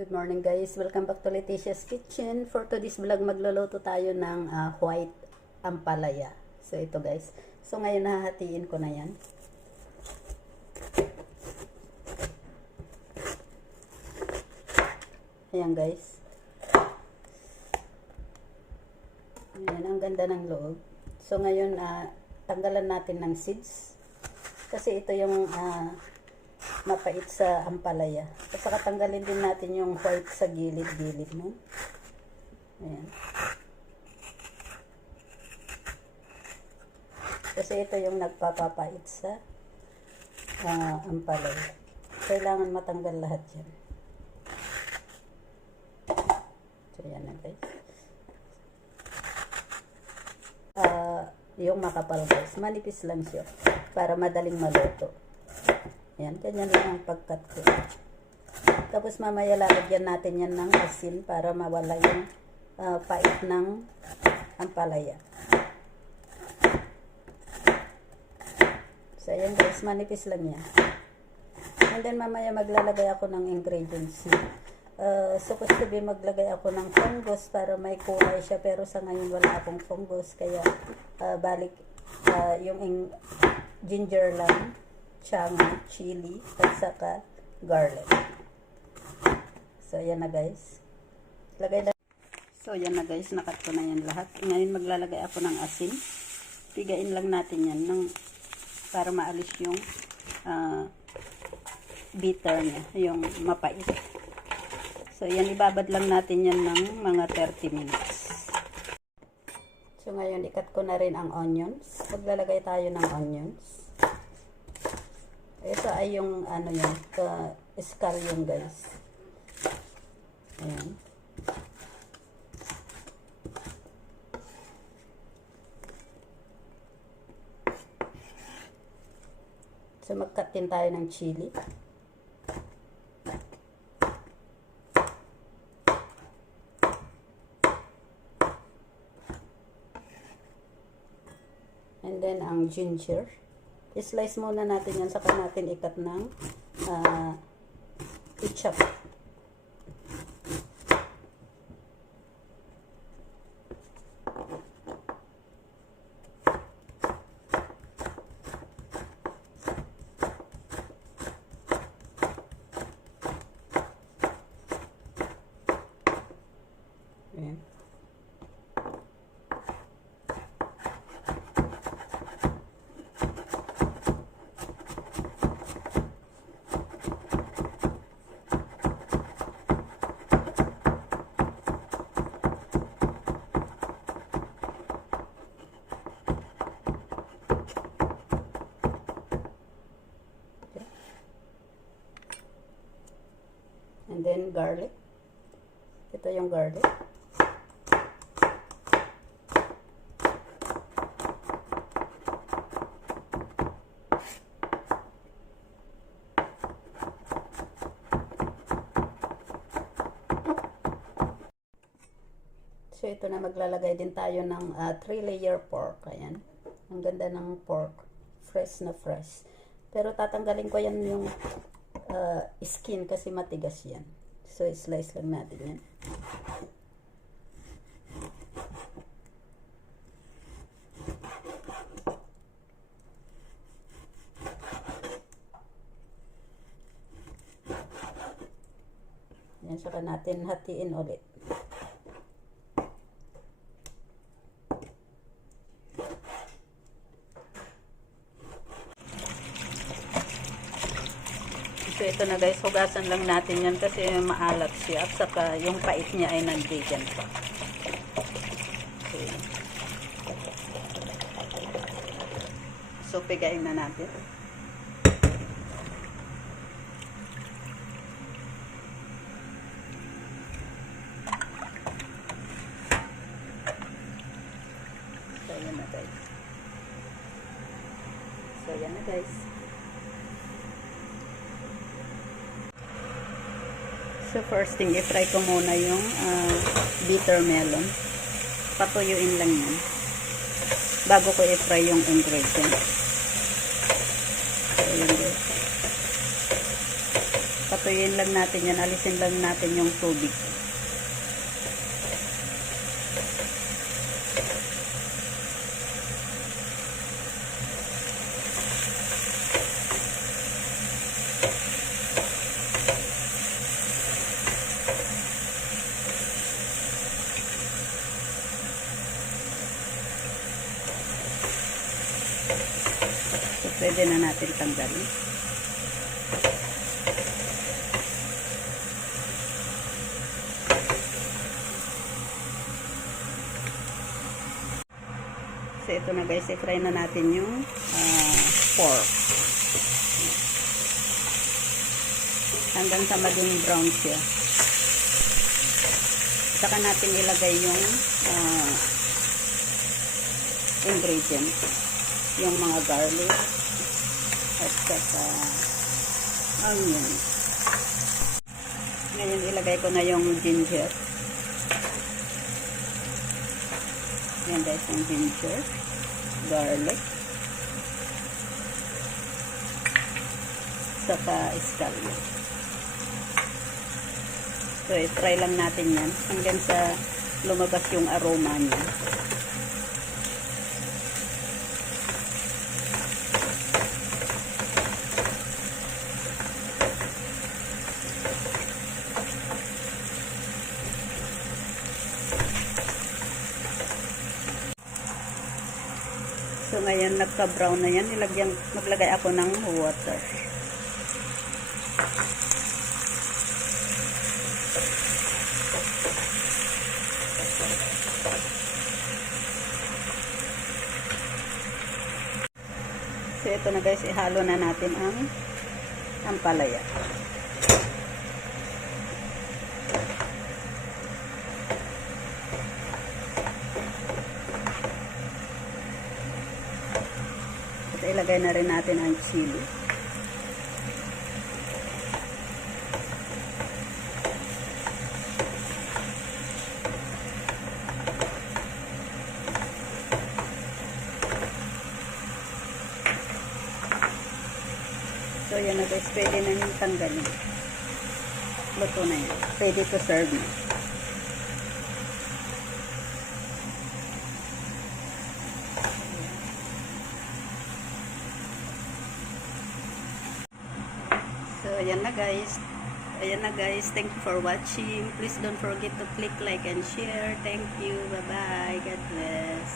Good morning guys, welcome back to Leticia's Kitchen. For today's vlog, magluluto tayo ng white ampalaya. So ito guys, so ngayon hahatiin ko na yan. Ayan guys. Ayan, ang ganda ng loob. So ngayon, tanggalan natin ng seeds. Kasi ito yung mapait sa ampalaya. At saka tanggalin din natin yung white sa gilid-gilid mo. Ayan. Kasi ito yung nagpapapait sa ampalaya. Kailangan matanggal lahat yan. So yan na guys. Yung makapal guys, manipis lang siya para madaling maluto. Yan, ganyan lang ang pagkat ko. Tapos mamaya lalagyan natin yan ng asin para mawala yung pait ng ampalaya. So ayan guys, manipis lang yan. And then mamaya maglalagay ako ng ingredients. Supposed to be maglagay ako ng fungus para may kulay siya, pero sa ngayon wala akong fungus, kaya balik yung ginger lang, tsanga, chili, at saka garlic. So ayan na guys, so ayan na guys, nakat ko na yan lahat. Ngayon maglalagay ako ng asin. Pigain lang natin yan para maalis yung bitter niya, yung mapait. So yan, ibabad lang natin yan ng mga 30 minutes. So ngayon, ikat ko na rin ang onions. Maglalagay tayo ng onions. Ito ay yung ano yun, scallion guys. Ayan. So mag-cut din tayo ng chili. And then ang ginger. I-slice muna natin yan, saka natin ikat ng i-chop. Ayan. And then garlic. Ito yung garlic. So ito na, maglalagay din tayo ng 3-layer pork. Ayan. Ang ganda ng pork. Fresh na fresh. Pero tatanggalin ko yan yung skin kasi matigas yan. So slice lang natin yan. Yan, saka natin hatiin ulit. So ito na guys, hugasan lang natin yan kasi maalat siya at saka yung pait niya ay nandiyan pa. Okay. So pigain na natin. So yan na guys. So yan na guys. So first thing, i-fry ko muna yung bitter melon. Patuyuin lang yan bago ko i-fry yung ingredients. So, yun guys. Patuyuin lang natin yan. Alisin lang natin yung tubig. So, pwede na natin tanggalin. So, ito na guys, i-fry na natin yung pork. Hanggang sa maging brown siya. Saka natin ilagay yung ingredients. Yung mga garlic at saka onion. Ngayon ilagay ko na yung ginger. Yan guys, yung ginger, garlic, saka scallion. So, i-try lang natin yan hanggang sa lumabas yung aroma niya. So, ngayon, nagka-brown na yan. Maglagay ako ng water. So, ito na guys, ihalo na natin ang palaya. Ilagay na rin natin ang chili. So, yan na guys. Pwede na yung tanggalin. Luto na yan. Pwede to serve na. So, ayan na guys. Ayan na guys. Thank you for watching. Please don't forget to click like and share. Thank you. Bye-bye. God bless.